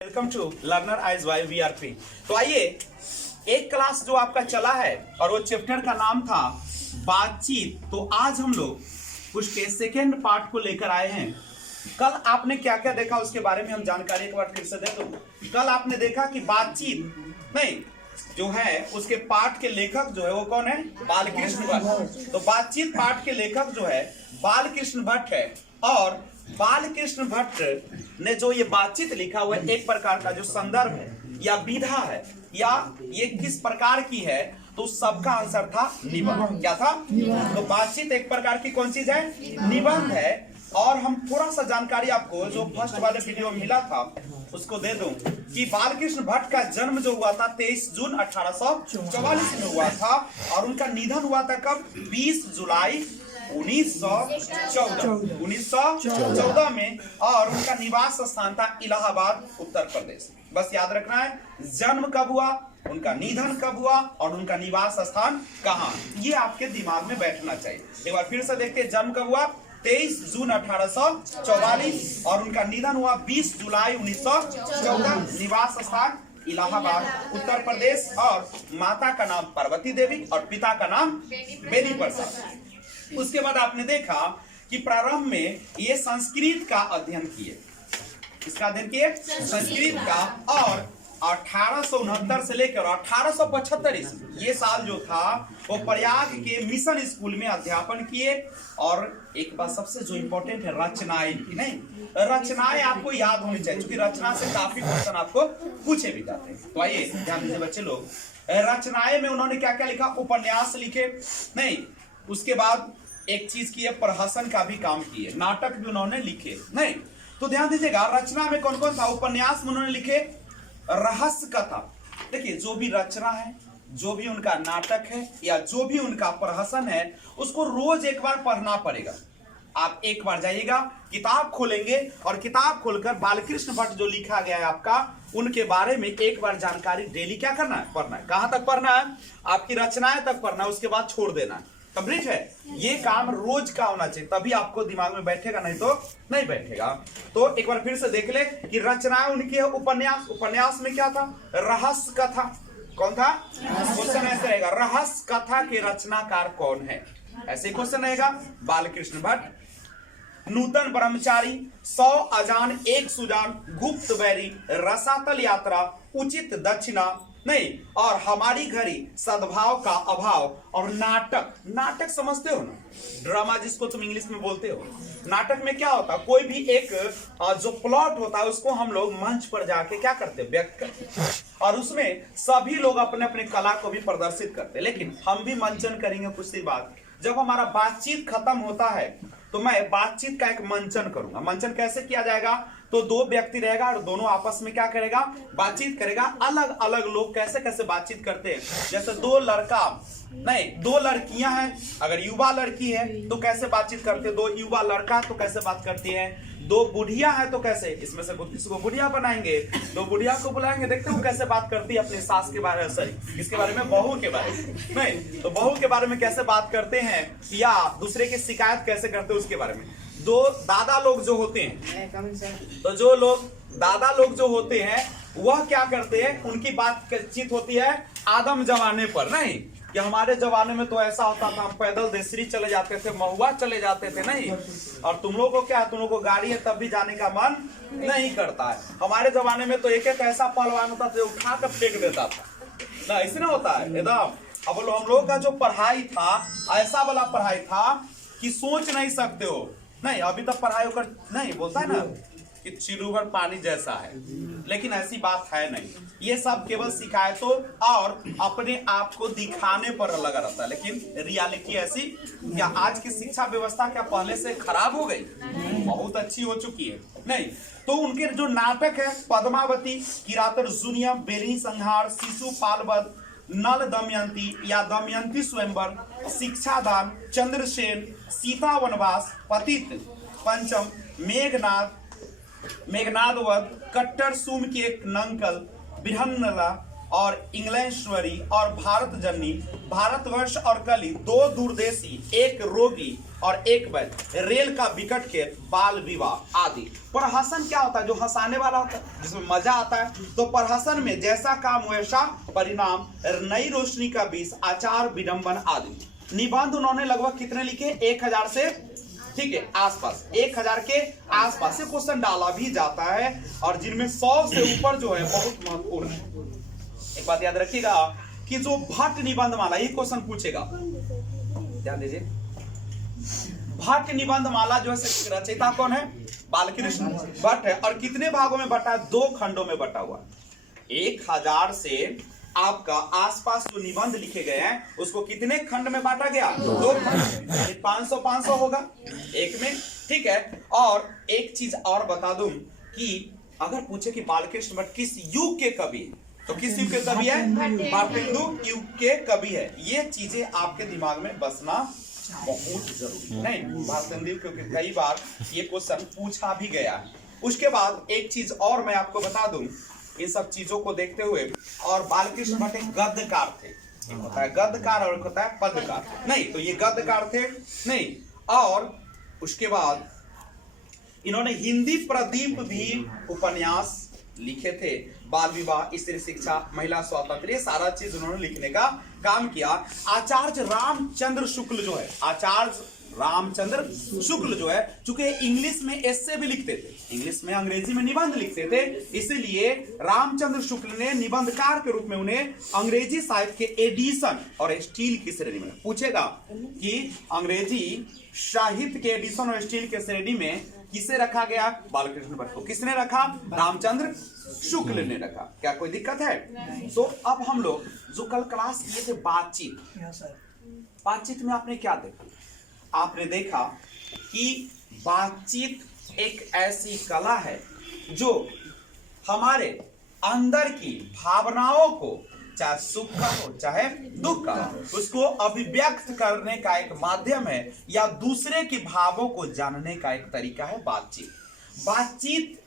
Welcome to learner eyes Y VRP. तो आइए, एक क्लास जो आपका चला है और वो चैप्टर का नाम था बातचीत। तो आज हम लोग उसके सेकेंड पार्ट को लेकर आए हैं। कल आपने क्या क्या देखा उसके बारे में हम जानकारी एक बार फिर से दे दो। कल आपने देखा कि बातचीत नहीं जो है उसके पाठ के लेखक जो है वो कौन है? बालकृष्ण भट्ट। तो बातचीत पाठ के लेखक जो है बालकृष्ण भट्ट है। और बालकृष्ण भट्ट ने जो ये बातचीत लिखा हुआ है एक प्रकार का जो संदर्भ है या विधा है या ये किस प्रकार की है, तो सबका आंसर था निबंध। क्या था? तो बातचीत एक प्रकार की कौन चीज है? निबंध है। और हम थोड़ा सा जानकारी आपको जो फर्स्ट वाले वीडियो में मिला था उसको दे दूं कि बालकृष्ण भट्ट का जन्म जो हुआ था 23 जून 1844 में हुआ था और उनका निधन हुआ था कब? 20 जुलाई 1914 में। और उनका निवास स्थान था इलाहाबाद उत्तर प्रदेश। बस याद रखना है जन्म कब हुआ, उनका निधन कब हुआ और उनका निवास स्थान कहाँ, ये आपके दिमाग में बैठना चाहिए। एक बार फिर से देखते हैं, जन्म कब हुआ? 23 जून 1844 और उनका निधन हुआ 20 जुलाई 1914। निवास स्थान इलाहाबाद उत्तर प्रदेश और माता का नाम पार्वती देवी और पिता का नाम बेनी प्रसाद। उसके बाद आपने देखा कि प्रारंभ में ये संस्कृत का अध्ययन किए। किसका अध्ययन किए? संस्कृत का। और 1869 से लेकर 1875 ये साल जो था वो प्रयाग के मिशन स्कूल में अध्यापन किए। और एक बात सबसे जो इंपॉर्टेंट है, रचनाएं की नहीं, रचनाएं आपको याद होनी चाहिए क्योंकि रचना से काफी क्वेश्चन आपको पूछे भी जाते हैं। तो आइए ध्यान दीजिए बच्चे लोग, रचनाएं में उन्होंने क्या क्या लिखा? उपन्यास लिखे नहीं, उसके बाद एक चीज की है प्रहसन का भी काम किए, नाटक भी उन्होंने लिखे नहीं। तो ध्यान दीजिएगा रचना में कौन कौन था? उपन्यास में उन्होंने लिखे, रहस्य कथा। देखिए जो भी रचना है, जो भी उनका नाटक है या जो भी उनका प्रहसन है उसको रोज एक बार पढ़ना पड़ेगा। आप एक बार जाइएगा, किताब खोलेंगे और किताब खोलकर बालकृष्ण भट्ट जो लिखा गया है आपका उनके बारे में एक बार जानकारी डेली क्या करना है? पढ़ना है। कहां तक पढ़ना है? आपकी रचनाएं तक पढ़ना है, उसके बाद छोड़ देना है। कंप्लीट है। ये काम रोज का होना चाहिए, तभी आपको दिमाग में बैठेगा, नहीं तो नहीं बैठेगा। तो एक बार फिर से देख ले कि रचनाएं उनकी है उपन्यास। उपन्यास में क्या था? रहस्य कथा। कौन था? क्वेश्चन ऐसे रहेगा, रहस्य कथा के रचनाकार कौन है? ऐसे क्वेश्चन रहेगा। बालकृष्ण भट्ट। नूतन ब्रह्मचारी, 100 अजान 1 सुजान, गुप्त बैरी, रसातल यात्रा, उचित दक्षिणा नहीं, और हमारी घड़ी, सद्भाव का अभाव, और नाटक। नाटक समझते हो ना? ड्रामा जिसको तुम इंग्लिश में बोलते हो। नाटक में क्या होता है? कोई भी एक जो प्लॉट होता है उसको हम लोग मंच पर जाके क्या करते हैं? व्यक्त करते हैं। और उसमें सभी लोग अपने अपने कला को भी प्रदर्शित करते हैं। लेकिन हम भी मंचन करेंगे कुछ देर बाद। जब हमारा बातचीत खत्म होता है तो मैं बातचीत का एक मंचन करूंगा। मंचन कैसे किया जाएगा? तो दो व्यक्ति रहेगा और दोनों आपस में क्या करेगा? बातचीत करेगा। अलग अलग लोग कैसे कैसे बातचीत करते हैं, जैसे दो लड़का नहीं, दो लड़कियां हैं, अगर युवा लड़की है तो कैसे बातचीत करते हैं, दो युवा लड़का तो कैसे बात करती है, दो बुढ़िया है तो कैसे, इसमें से किसी को बुढ़िया बनाएंगे, दो बुढ़िया को बुलाएंगे, देखते हो कैसे बात करती है अपने सास के बारे में, सॉरी इसके बारे में, बहू के बारे में नहीं, तो बहू के बारे में कैसे बात करते हैं या दूसरे की शिकायत कैसे करते हैं उसके बारे में। दो दादा लोग जो होते हैं, तो जो लोग दादा लोग जो होते हैं वह क्या करते हैं? उनकी बातचीत होती है आदम जमाने पर नहीं, कि हमारे जमाने में तो ऐसा होता था, हम पैदल देसरी चले जाते थे, महुआ चले जाते थे नहीं, और तुम लोग को क्या, तुम लोग को गाड़ी है तब भी जाने का मन नहीं करता है। हमारे जमाने में तो एक एक ऐसा पहलवान होता था उठा कर फेंक देता था ना, ऐसे ना होता है एकदम। अब बोलो हम लोग का जो पढ़ाई था ऐसा वाला पढ़ाई था कि सोच नहीं सकते हो नहीं। अभी तक पढ़ाई होकर नहीं बोलता है ना कि चिड़ूभर पानी जैसा है, लेकिन ऐसी बात है नहीं। ये सब केवल शिकायतों और अपने आप को दिखाने पर लगा रहता है, लेकिन रियलिटी ऐसी क्या आज की शिक्षा व्यवस्था क्या पहले से खराब हो गई? बहुत अच्छी हो चुकी है नहीं। तो उनके जो नाटक है पद्मावती, किरातर जूनियम, बेली संहार, शिशुपाल वध, नल दमयंती या दमयंती स्वयंवर, शिक्षादान, चंद्रसेन, सीता वनवास, पतित, पंचम, मेघनाद वध, कट्टर सुम के नंकल, बिरहन्नला, और इंग्लैंडेश्वरी और भारत जननी, भारतवर्ष और कली, दो दूरदेशी, एक रोगी और एक वैद्य, रेल का विकट खेल, बाल विवाह आदि। प्रहसन क्या होता है? जो हंसाने वाला होता है, जिसमें मजा आता है। तो प्रहसन में जैसा काम वैसा परिणाम, नई रोशनी का बीज, आचार विडंबन आदि। निबंध उन्होंने लगभग कितने लिखे? 1000 से, ठीक है, आसपास 1000 के आसपास से क्वेश्चन डाला भी जाता है, और जिनमें 100 से ऊपर जो है बहुत महत्वपूर्ण है। एक बात याद रखिएगा कि जो भट्ट निबंध माला, ये क्वेश्चन पूछेगा, ध्यान दीजिए। भट्ट निबंध माला जो है रचयिता कौन है? बालकृष्ण भट्ट है। और कितने भागों में बटा है? 2 खंडों में बटा हुआ। 1000 से आपका आसपास जो निबंध लिखे गए हैं उसको कितने खंड में बांटा गया? 2 खंड। 500 होगा एक में, ठीक है। और एक चीज और बता दूं कि अगर पूछे कि बालकृष्ण भट्ट किस युग के कवि है, तो किस युग के कवि है? भारतेंदु युग के कवि है। ये चीजें आपके दिमाग में बसना बहुत जरूरी नहीं, भारतेंदु, क्योंकि कई बार ये क्वेश्चन पूछा भी गया है। उसके बाद एक चीज और मैं आपको बता दूं इन सब चीजों को देखते हुए, और बालकृष्ण भट्ट एक गद्यकार थे। एक होता है गद्यकार और एक होता है पद्यकार। नहीं, तो ये गद्यकार थे नहीं। और उसके बाद इन्होंने हिंदी प्रदीप भी उपन्यास लिखे थे। बाल विवाह, स्त्री शिक्षा, महिला स्वातंत्र्य, सारा चीज उन्होंने लिखने का काम किया। आचार्य रामचंद्र शुक्ल जो है, आचार्य रामचंद्र शुक्ल जो है, चूंकि इंग्लिश में एस्से भी लिखते थे, इंग्लिश में अंग्रेजी में निबंध लिखते थे, इसलिए रामचंद्र शुक्ल ने निबंधकार के रूप में उन्हें अंग्रेजी साहित्य के एडिशन और स्टील की श्रेणी में पूछेगा कि अंग्रेजी साहित्य के एडिशन और स्टील के श्रेणी में किसे रखा गया? बालकृष्ण भट्ट को। किसने रखा? रामचंद्र शुक्ल ने रखा। क्या कोई दिक्कत है? तो अब हम लोग जो कल क्लास किए थे बातचीत, बातचीत में आपने क्या देखा? आपने देखा कि बातचीत एक ऐसी कला है जो हमारे अंदर की भावनाओं को, चाहे सुख का हो चाहे दुख का, उसको अभिव्यक्त करने का एक माध्यम है, या दूसरे के भावों को जानने का एक तरीका है बातचीत। बातचीत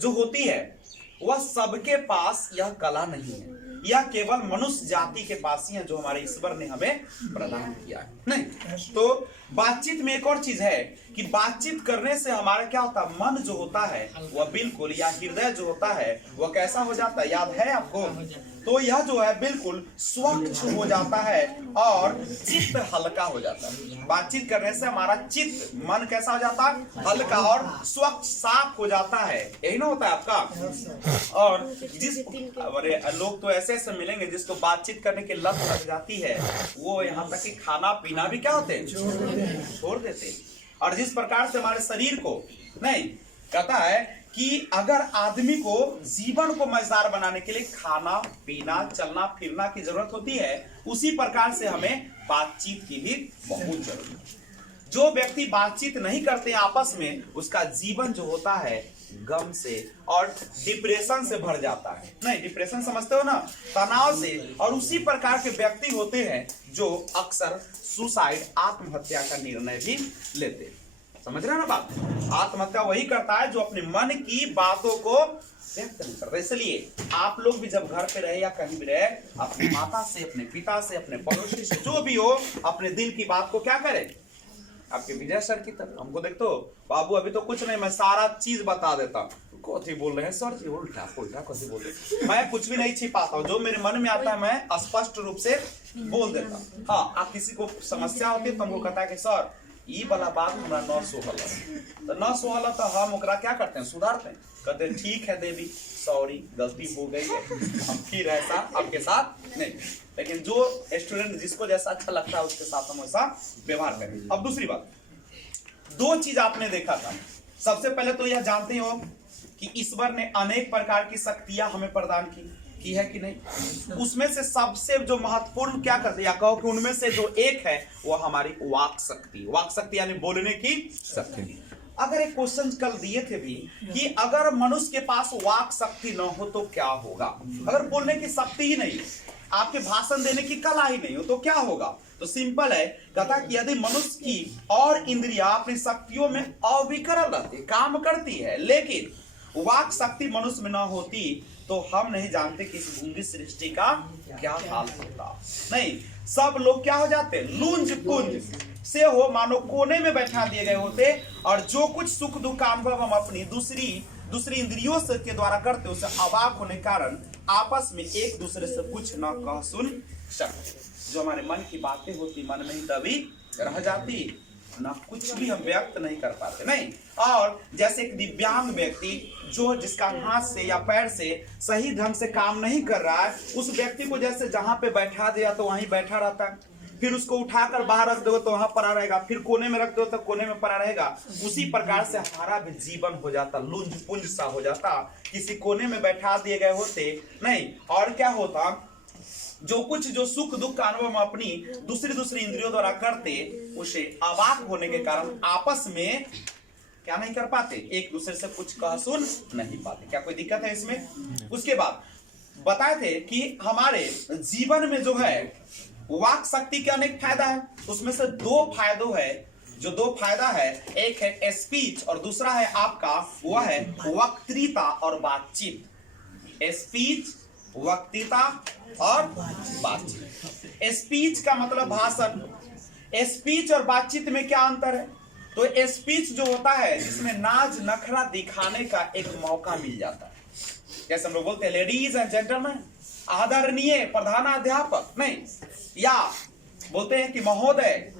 जो होती है वह सबके पास यह कला नहीं है, यह केवल मनुष्य जाति के पास ही है, जो हमारे ईश्वर ने हमें प्रदान किया है। नहीं, तो बातचीत में एक और चीज है कि बातचीत करने से हमारा क्या होता है? मन जो होता है वह बिल्कुल, या हृदय जो होता है वह कैसा हो जाता है? याद है आपको? तो यह जो है बिल्कुल स्वच्छ हो जाता है और चित्त हल्का हो जाता है। बातचीत करने से हमारा चित्त, मन कैसा हो जाता है? हल्का और स्वच्छ, साफ हो जाता है। यही ना होता है आपका? और जिस लोग तो ऐसे ऐसे मिलेंगे जिसको बातचीत करने की लत लग जाती है, वो यहाँ तक कि खाना पीना भी क्या होते हैं? छोड़ देते हैं। और जिस प्रकार से हमारे शरीर को नहीं कहता है कि अगर आदमी को जीवन को मजेदार बनाने के लिए खाना पीना चलना फिरना की जरूरत होती है, उसी प्रकार से हमें बातचीत की भी बहुत जरूरत है। जो व्यक्ति बातचीत नहीं करते आपस में, उसका जीवन जो होता है गम से और डिप्रेशन से भर जाता है। नहीं, डिप्रेशन समझते हो ना? तनाव से। और उसी प्रकार के व्यक्ति होते हैं जो अक्सर सुसाइड, आत्महत्या का निर्णय भी लेते हैं। समझ रहे हैं ना बात? आत्महत्या वही करता है जो अपने मन की बातों को व्यक्त नहीं करता। इसलिए आप लोग भी जब घर पे रहे या कहीं भी रहे, अपनी माता से, अपने पिता से, अपने पड़ोसी से, जो भी हो, अपने दिल की बात को क्या करें? आपके विजय सर की तरह हमको देखते हो, बाबू अभी तो कुछ नहीं, मैं सारा चीज बता देता हूँ। कथी बोल रहे हैं सर जी? उल्टा उल्टा कथी बोल रहे हैं? मैं कुछ भी नहीं छिपाता हूँ, जो मेरे मन में आता है मैं स्पष्ट रूप से बोल देता हूँ। हाँ, आप किसी को समस्या होती है तो हमको कहता है कि सर ई वाला बात हमरा न सोहल, तो न सोहल तो हम ओकरा क्या करते हैं? सुधारते हैं। कहते हैं ठीक है देवी, सॉरी, गलती हो गई है, हम फिर ऐसा आपके साथ नहीं। लेकिन जो स्टूडेंट जिसको जैसा अच्छा लगता है उसके साथ हम ऐसा व्यवहार करें। अब दूसरी बात, 2 चीज आपने देखा था। सबसे पहले तो यह जानते हो कि ईश्वर ने अनेक प्रकार की शक्तियां हमें प्रदान की है कि नहीं? उसमें से सबसे जो महत्वपूर्ण क्या करते हैं, या कहो कि उनमें से जो एक है वो हमारी वाक शक्ति। वाक शक्ति यानी बोलने की शक्ति। अगर एक क्वेश्चन कल दिए थे भी कि अगर मनुष्य के पास वाक शक्ति न हो तो क्या होगा? अगर बोलने की शक्ति ही नहीं, आपके भाषण देने की कला ही नहीं हो तो क्या होगा? तो सिंपल है, कहता कि यदि मनुष्य की और इंद्रियां अपनी शक्तियों में अविकल रहती, काम करती है, लेकिन वाक शक्ति मनुष्य में न होती तो हम नहीं जानते कि इस गूंगी सृष्टि का क्या हाल होता। नहीं, सब लोग क्या हो जाते, लुंज पुंज से हो मानो कोने में बैठा दिए गए होते, और जो कुछ सुख दुख का अनुभव हम अपनी दूसरी इंद्रियों से के द्वारा करते उसे अवाक होने के कारण आपस में एक दूसरे से कुछ न कह सुन सकते। जो हमारे मन की बातें होती मन में ही दबी रह जाती, ना कुछ भी हम व्यक्त नहीं कर पाते। नहीं, और जैसे एक दिव्यांग व्यक्ति जो जिसका हाथ से या पैर से सही ढंग से काम नहीं कर रहा है, उस व्यक्ति को जैसे जहां पे बैठा दिया तो वहीं बैठा रहता है, फिर उसको उठाकर बाहर रख दो तो वहां पड़ा रहेगा, फिर कोने में रख दो तो कोने में पड़ा रहेगा। उसी प्रकार से हमारा भी जीवन हो जाता, लुंज पुंज सा हो जाता, किसी कोने में बैठा दिए गए होते। नहीं, और क्या होता, जो सुख दुख का अनुभव हम अपनी दूसरी इंद्रियों द्वारा करते उसे अवाक होने के कारण आपस में क्या नहीं कर पाते, एक दूसरे से कुछ कह सुन नहीं पाते। क्या कोई दिक्कत है इसमें? उसके बाद बताए थे कि हमारे जीवन में जो है वाक शक्ति के अनेक फायदा है, उसमें से दो फायदा है, एक है स्पीच और दूसरा है आपका वह है वक्तृता और बातचीत। स्पीच, वक्तृता और बातचीत। स्पीच का मतलब भाषण। स्पीच और बातचीत में क्या अंतर है? तो स्पीच जो होता है जिसमें नाज नखरा दिखाने का एक मौका मिल जाता है, जैसे हम लोग बोलते हैं लेडीज एंड जेंटलमैन, आदरणीय प्रधानाध्यापक, नहीं, या बोलते हैं कि महोदय,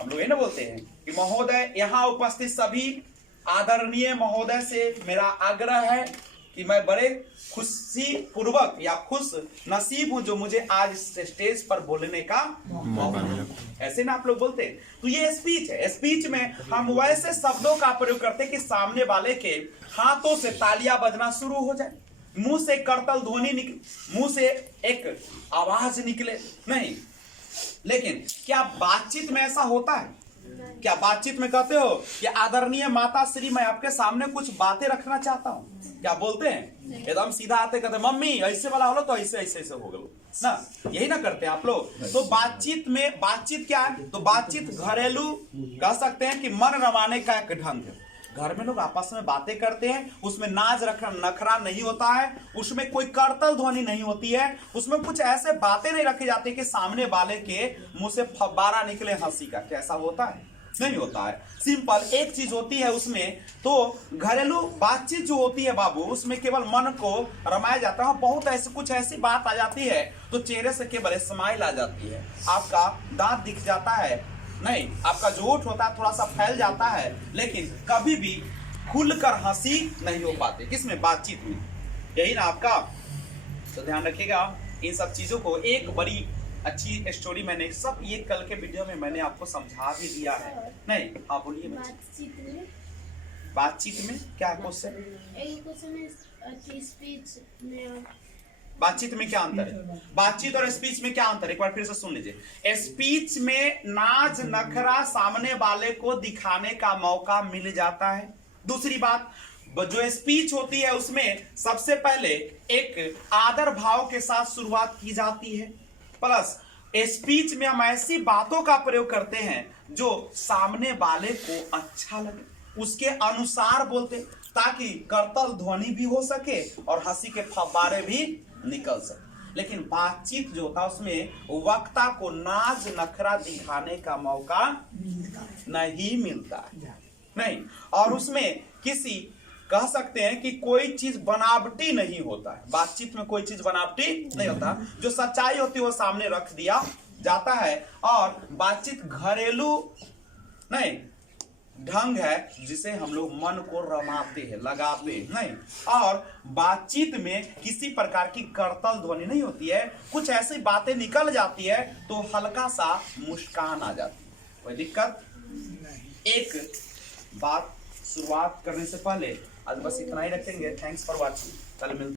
हम लोग ये ना बोलते हैं कि महोदय, यहाँ उपस्थित सभी आदरणीय महोदय से मेरा आग्रह है कि मैं बड़े खुशी पूर्वक या खुश नसीब हूं जो मुझे आज स्टेज पर बोलने का मौका मिला। ऐसे ना आप लोग बोलते हैं। तो ये स्पीच है। स्पीच में हम वैसे शब्दों का प्रयोग करते हैं कि सामने वाले के हाथों से तालियां बजना शुरू हो जाए, मुंह से करतल ध्वनि निकले, मुंह से एक आवाज निकले। नहीं, लेकिन क्या बातचीत में ऐसा होता है? क्या बातचीत में कहते हो कि आदरणीय माता श्री, मैं आपके सामने कुछ बातें रखना चाहता हूँ? क्या बोलते हैं? एकदम सीधा आते कहते मम्मी ऐसे वाला हो तो ऐसे ऐसे हो गए ना, यही ना करते हैं आप लोग। तो बातचीत क्या है? तो बातचीत घरेलू कह सकते हैं कि मन रमाने का एक ढंग है। घर में लोग आपस में बातें करते हैं, उसमें नाज नखरा नहीं होता है, उसमें कोई करतल ध्वनि नहीं होती है, उसमें कुछ ऐसे बातें नहीं रखी जाती कि सामने वाले के मुंह से फब्बारा निकले हंसी का। कैसा होता है? नहीं होता है। सिंपल एक चीज होती है उसमें, तो घरेलू बातचीत जो होती है बाबू, उसमें केवल मन को रमाया जाता है। बहुत कुछ ऐसी बात आ जाती है तो चेहरे से केवल स्माइल आ जाती है, आपका दांत दिख जाता है, नहीं, आपका जो ओठ होता है थोड़ा सा फैल जाता है, लेकिन कभी भी खुलकर हंसी नहीं हो पाती। किसमें? बातचीत में। यही ना आपका। तो ध्यान रखिएगा इन सब चीजों को। एक बड़ी अच्छी स्टोरी मैंने सब ये कल के वीडियो में मैंने आपको समझा भी दिया है। नहीं, हाँ बोलिए। बातचीत में क्या क्वेश्चन? बातचीत में क्या अंतर है? बातचीत और स्पीच में क्या अंतर है? एक बार फिर से सुन लीजिए। स्पीच में नाज नखरा सामने वाले को दिखाने का मौका मिल जाता है। दूसरी बात, जो स्पीच होती है उसमें सबसे पहले एक आदर भाव के साथ शुरुआत की जाती है, प्लस स्पीच में हम ऐसी बातों का प्रयोग करते हैं जो सामने वाले को अच्छा लगे, उसके अनुसार बोलते, ताकि करतल ध्वनि भी हो सके और हंसी के फव्वारे भी निकल सके। लेकिन बातचीत जो होता है उसमें वक्ता को नाज नखरा दिखाने का मौका नहीं मिलता है। नहीं, और उसमें किसी कह सकते हैं कि कोई चीज बनावटी नहीं होता है। बातचीत में कोई चीज बनावटी नहीं होता, जो सच्चाई होती है वो सामने रख दिया जाता है। और बातचीत घरेलू नहीं ढंग है जिसे हम लोग मन को रमाते हैं, लगाते हैं। नहीं, और बातचीत में किसी प्रकार की करतल ध्वनि नहीं होती है, कुछ ऐसी बातें निकल जाती है तो हल्का सा मुस्कान आ जाती है। कोई दिक्कत? एक बात शुरुआत करने से पहले आज बस इतना ही रखेंगे। Thanks for watching. कल मिलते